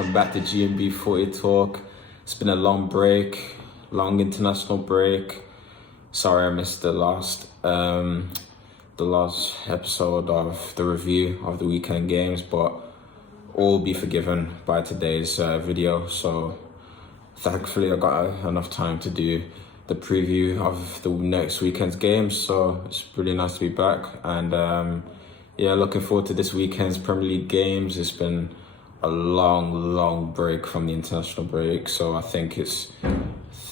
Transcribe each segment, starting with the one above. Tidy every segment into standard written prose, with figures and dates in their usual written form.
welcome back to GMB Footy Talk. It's been a long break, long international break. Sorry I missed the last episode of the review of the weekend games, but all will be forgiven by today's video. So thankfully I got enough time to do the preview of the next weekend's games. So it's really nice to be back, and looking forward to this weekend's Premier League games. It's been a long break from the international break, so I think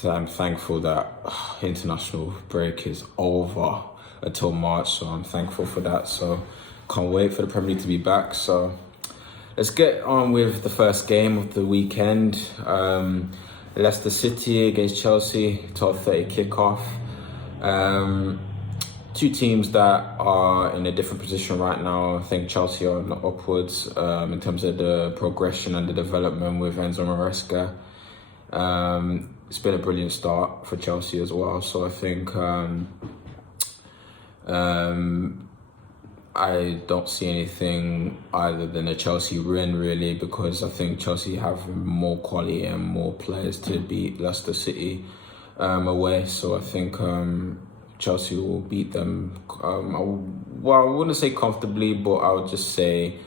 I'm thankful that international break is over until March, so I'm thankful for that. So can't wait for the Premier League to be back. So let's get on with the first game of the weekend. Leicester City against Chelsea, 12:30 kickoff. Two teams that are in a different position right now. I think Chelsea are on the upwards in terms of the progression and the development with Enzo Maresca. It's been a brilliant start for Chelsea as well. So I think I don't see anything other than a Chelsea win, really, because I think Chelsea have more quality and more players to beat Leicester City away. So I think Chelsea will beat them. I wouldn't say comfortably, but I would just say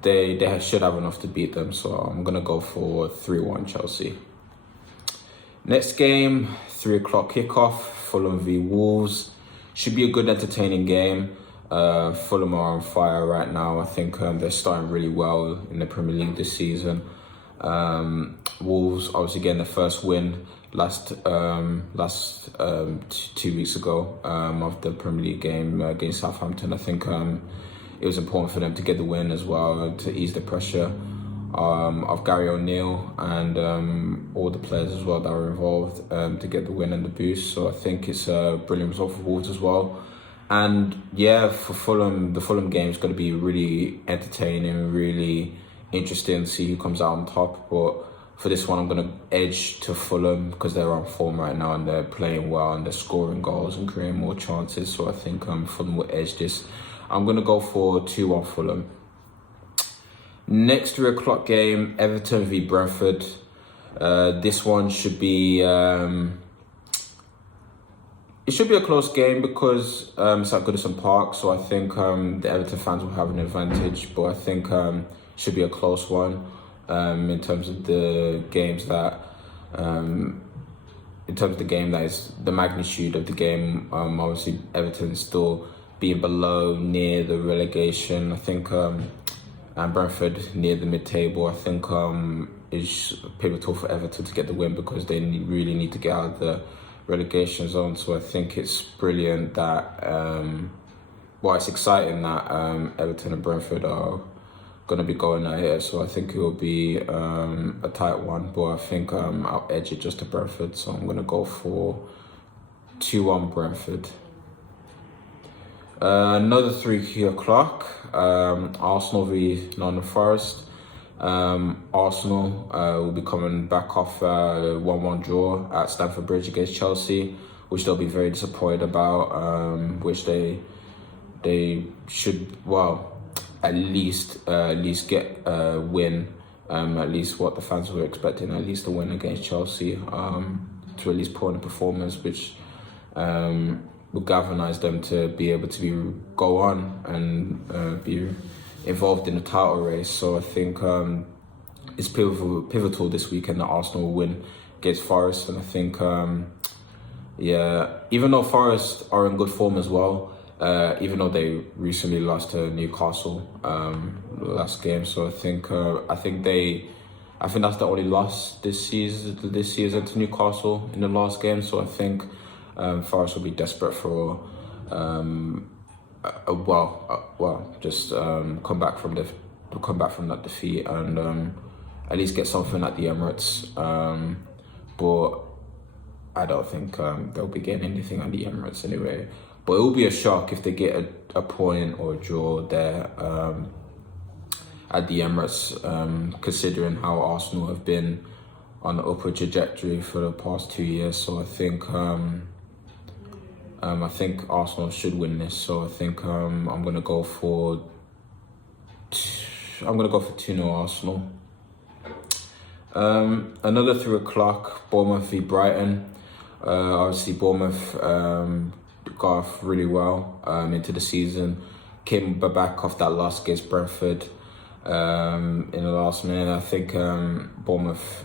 they should have enough to beat them. So I'm going to go for 3-1 Chelsea. Next game, 3 o'clock kickoff, Fulham v Wolves. Should be a good, entertaining game. Fulham are on fire right now. I think they're starting really well in the Premier League this season. Wolves obviously getting the first win last 2 weeks ago of the Premier League game against Southampton. I think it was important for them to get the win as well, to ease the pressure of Gary O'Neill and all the players as well that were involved to get the win and the boost. So I think it's a brilliant result for Wolves as well. And yeah, for Fulham, the Fulham game is going to be really entertaining, really interesting to see who comes out on top. But for this one, I'm going to edge to Fulham because they're on form right now and they're playing well and they're scoring goals and creating more chances. So I think Fulham will edge this. I'm going to go for 2-1 Fulham. Next 3 o'clock game, Everton v Brentford. This one should be... It should be a close game because it's at Goodison Park, so I think the Everton fans will have an advantage. But I think it should be a close one in terms of the games that, is the magnitude of the game. Obviously, Everton still being below near the relegation. I think, and Brentford near the mid-table. I think is pivotal for Everton to get the win because they really need to get out of the relegation zone. So I think it's brilliant that it's exciting that Everton and Brentford are going to be going at it. So I think it will be a tight one, but I think I'll edge it just to Brentford. So I'm going to go for 2-1 Brentford. Another 3 o'clock, Arsenal v Nottingham Forest. Arsenal will be coming back off a 1-1 draw at Stamford Bridge against Chelsea, which they'll be very disappointed about, which they should, at least get a win, at least what the fans were expecting, at least a win against Chelsea, to at least put on a performance which will galvanise them to be able to go on and be involved in the title race. So I think it's pivotal this weekend that Arsenal will win against Forest. And I think, even though Forest are in good form as well, even though they recently lost to Newcastle last game, so I think that's the only loss this season to Newcastle in the last game. So I think Forest will be desperate for come back from that defeat and at least get something at the Emirates. But I don't think they'll be getting anything at the Emirates anyway. But it will be a shock if they get a point or a draw there at the Emirates, considering how Arsenal have been on the upward trajectory for the past 2 years. So I think Arsenal should win this. So I think I'm gonna go for 2-0 Arsenal. Another 3 o'clock, Bournemouth v Brighton. Obviously, Bournemouth got off really well into the season. Came back off that loss against Brentford in the last minute. I think Bournemouth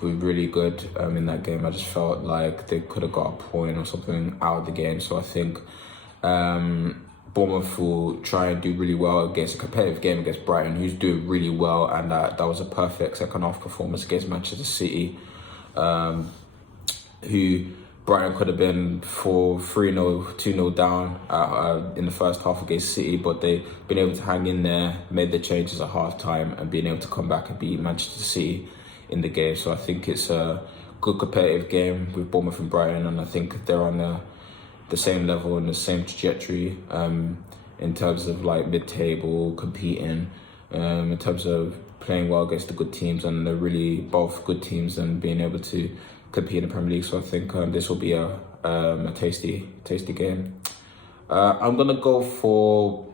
were really good in that game. I just felt like they could have got a point or something out of the game. So I think Bournemouth will try and do really well against a competitive game against Brighton, who's doing really well, and that was a perfect second half performance against Manchester City, who Brighton could have been for 3-0, 2-0 down in the first half against City, but they've been able to hang in there, made the changes at half time, and being able to come back and beat Manchester City in the game. So I think it's a good competitive game with Bournemouth and Brighton, and I think they're on the same level and the same trajectory in terms of like mid-table competing, in terms of playing well against the good teams, and they're really both good teams and being able to compete in the Premier League. So I think this will be a tasty game. I'm gonna go for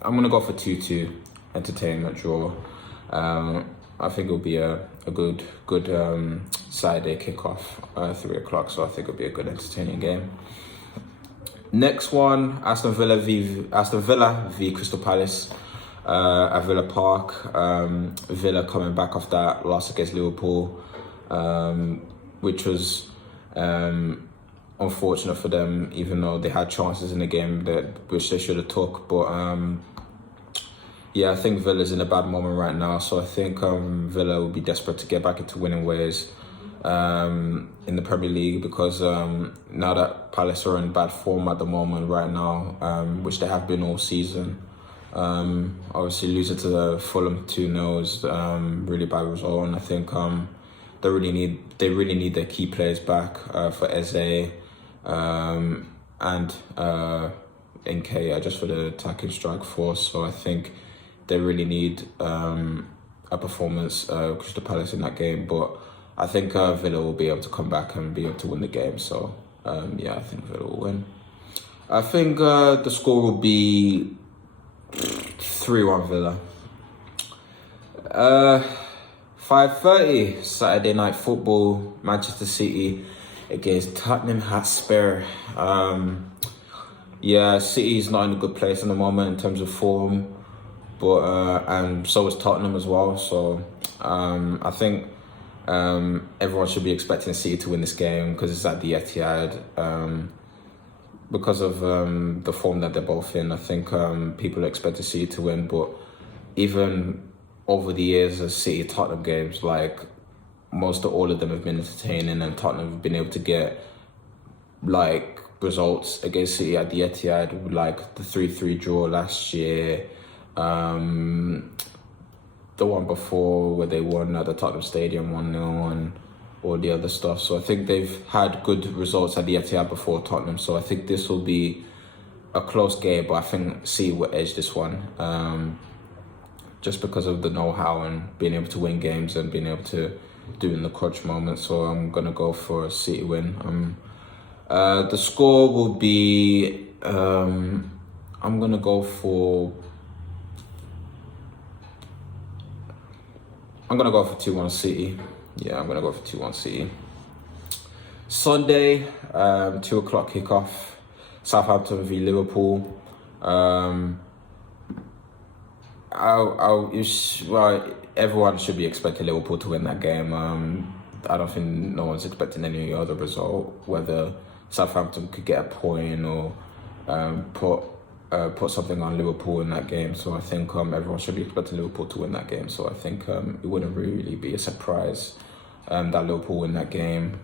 2-2 entertainment draw. I think it'll be a good Saturday kickoff, 3 o'clock. So I think it'll be a good entertaining game. Next one, Aston Villa v Crystal Palace at Villa Park. Villa coming back off that loss against Liverpool, which was unfortunate for them, even though they had chances in the game which they should have took. But I think Villa's in a bad moment right now, so I think Villa will be desperate to get back into winning ways in the Premier League, because now that Palace are in bad form at the moment right now, which they have been all season. Obviously losing to the Fulham 2-0 is really bad result, and I think they really need their key players back for Eze and Nketiah, just for the attacking strike force. So I think they really need a performance, Crystal Palace in that game, but I think Villa will be able to come back and be able to win the game. So I think Villa will win. I think the score will be 3-1 Villa. 5:30 Saturday night football, Manchester City against Tottenham Hotspur. City's not in a good place at the moment in terms of form, but and so is Tottenham as well. So I think everyone should be expecting City to win this game because it's at the Etihad. Because of the form that they're both in, I think people expect City to win. But even over the years of City Tottenham games, like most of all of them have been entertaining, and Tottenham have been able to get like results against City at the Etihad, like the 3-3 draw last year, the one before where they won at the Tottenham Stadium 1-0, and all the other stuff. So I think they've had good results at the Etihad before Tottenham. So I think this will be a close game, but I think City will edge this one. Just because of the know-how and being able to win games and being able to do in the clutch moment. So I'm going to go for a City win. The score will be, I'm going to go for 2-1 City. Yeah, I'm going to go for 2-1 City. Sunday, 2 o'clock kickoff, Southampton v Liverpool. Everyone should be expecting Liverpool to win that game. I don't think no one's expecting any other result, whether Southampton could get a point or put something on Liverpool in that game. So I think everyone should be expecting Liverpool to win that game. So I think it wouldn't really be a surprise that Liverpool win that game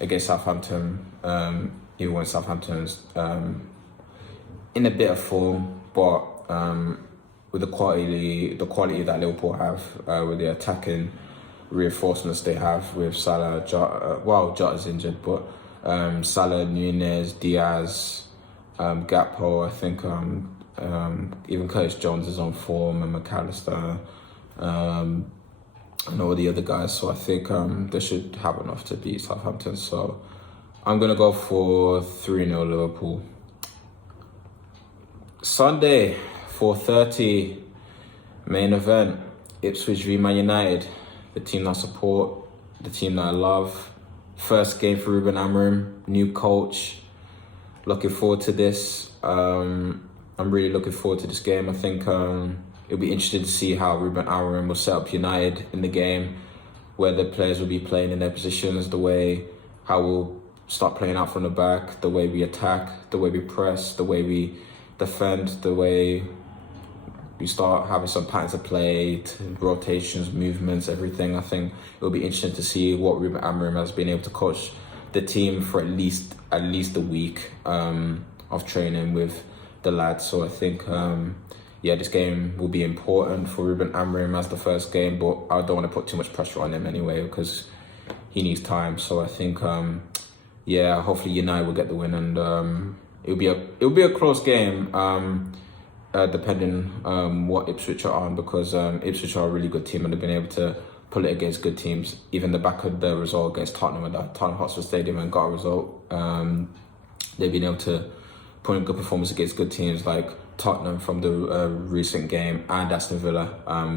against Southampton, even when Southampton's in a bit of form, but with the quality that Liverpool have, with the attacking reinforcements they have with Salah, Jota's injured, but Salah, Nunez, Diaz, Gakpo, I think even Curtis Jones is on form, and McAllister, and all the other guys. So I think they should have enough to beat Southampton. So I'm going to go for 3-0 Liverpool. Sunday, 4:30, main event, Ipswich v Man United, the team that I support, the team that I love. First game for Ruben Amorim, new coach. Looking forward to this. I'm really looking forward to this game. I think it'll be interesting to see how Ruben Amorim will set up United in the game, where the players will be playing in their positions, how we'll start playing out from the back, the way we attack, the way we press, the way we defend, the way we start having some patterns of play, rotations, movements, everything. I think it'll be interesting to see what Ruben Amorim has been able to coach the team for at least a week of training with the lads. So I think this game will be important for Ruben Amorim as the first game, but I don't want to put too much pressure on him anyway because he needs time. So I think hopefully United will get the win, and it'll be a close game. Depending what Ipswich are on, because Ipswich are a really good team and they've been able to pull it against good teams. Even the back of the result against Tottenham at the Tottenham Hotspur Stadium and got a result. They've been able to put in good performance against good teams like Tottenham from the recent game, and Aston Villa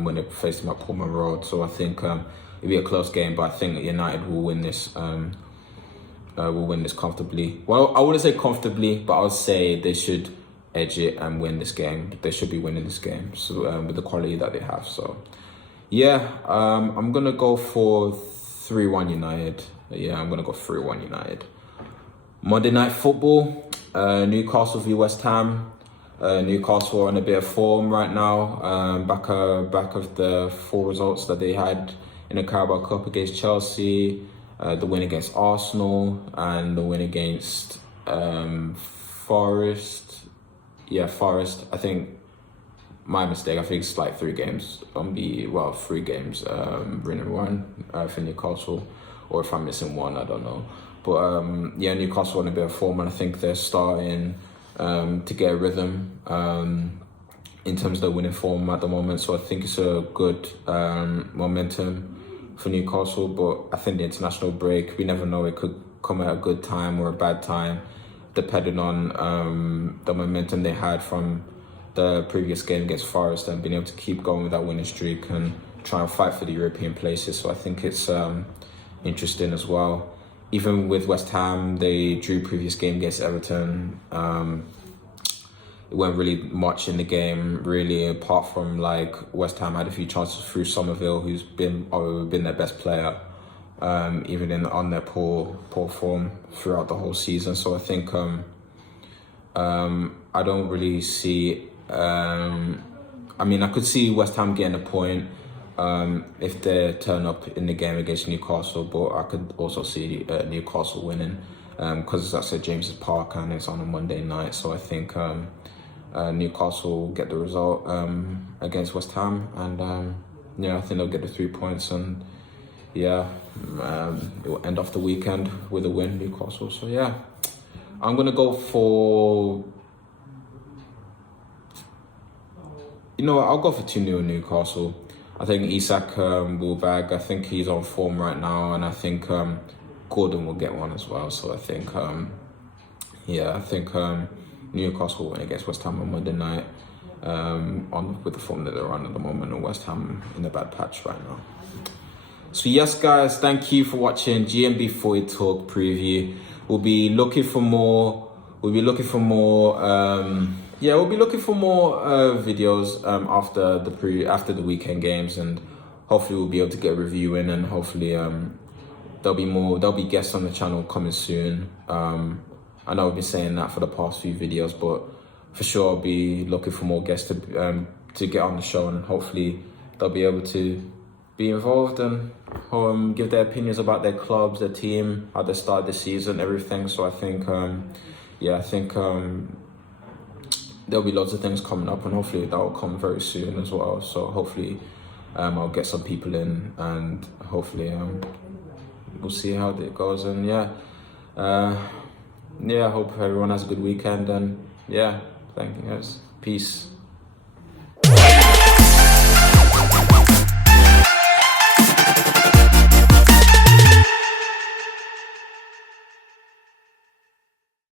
when they faced them at Pullman Road. So I think it'll be a close game, but I think United will win this. Will win this comfortably. Well, I wouldn't say comfortably, but I would say they should edge it and win this game. They should be winning this game, so with the quality that they have. So I'm gonna go for 3-1 United. I'm gonna go 3-1 United. Monday Night Football, Newcastle v West Ham. Newcastle are in a bit of form right now, back of the 4 results that they had in the Carabao Cup against Chelsea, the win against Arsenal, and the win against Forest. Forest. I think my mistake. I think it's like 3 games. 3 games. Win and run for Newcastle, or if I'm missing one, I don't know. But Newcastle in a bit of form, and I think they're starting to get a rhythm in terms of their winning form at the moment. So I think it's a good momentum for Newcastle. But I think the international break, we never know. It could come at a good time or a bad time, depending on the momentum they had from the previous game against Forest and being able to keep going with that winning streak and try and fight for the European places. So I think it's interesting as well. Even with West Ham, they drew previous game against Everton. It weren't really much in the game, really, apart from like West Ham had a few chances through Somerville, who's been their best player. Even on their poor form throughout the whole season. So I think I don't really see. I could see West Ham getting a point if they turn up in the game against Newcastle, but I could also see Newcastle winning because that's at James's Park and it's on a Monday night. So I think Newcastle will get the result against West Ham, and I think they'll get the 3 points, and it will end off the weekend with a win, Newcastle. So I'm gonna go for. I'll go for 2-0 Newcastle. I think Isak will bag. I think he's on form right now, and I think Gordon will get one as well. So I think Newcastle will win against West Ham on Monday night. With the form that they're on at the moment, and West Ham in a bad patch right now. So yes, guys, thank you for watching GMB Footy Talk preview. We'll be looking for more. We'll be looking for more videos after the weekend games, and hopefully we'll be able to get a review in, and hopefully there'll be guests on the channel coming soon. I know I've been saying that for the past few videos, but for sure I'll be looking for more guests to get on the show, and hopefully they'll be able to be involved and give their opinions about their clubs, their team, how they started the season, everything. So I think there'll be loads of things coming up, and hopefully that will come very soon as well. So hopefully I'll get some people in, and hopefully we'll see how it goes. And I hope everyone has a good weekend, and thank you guys. Peace.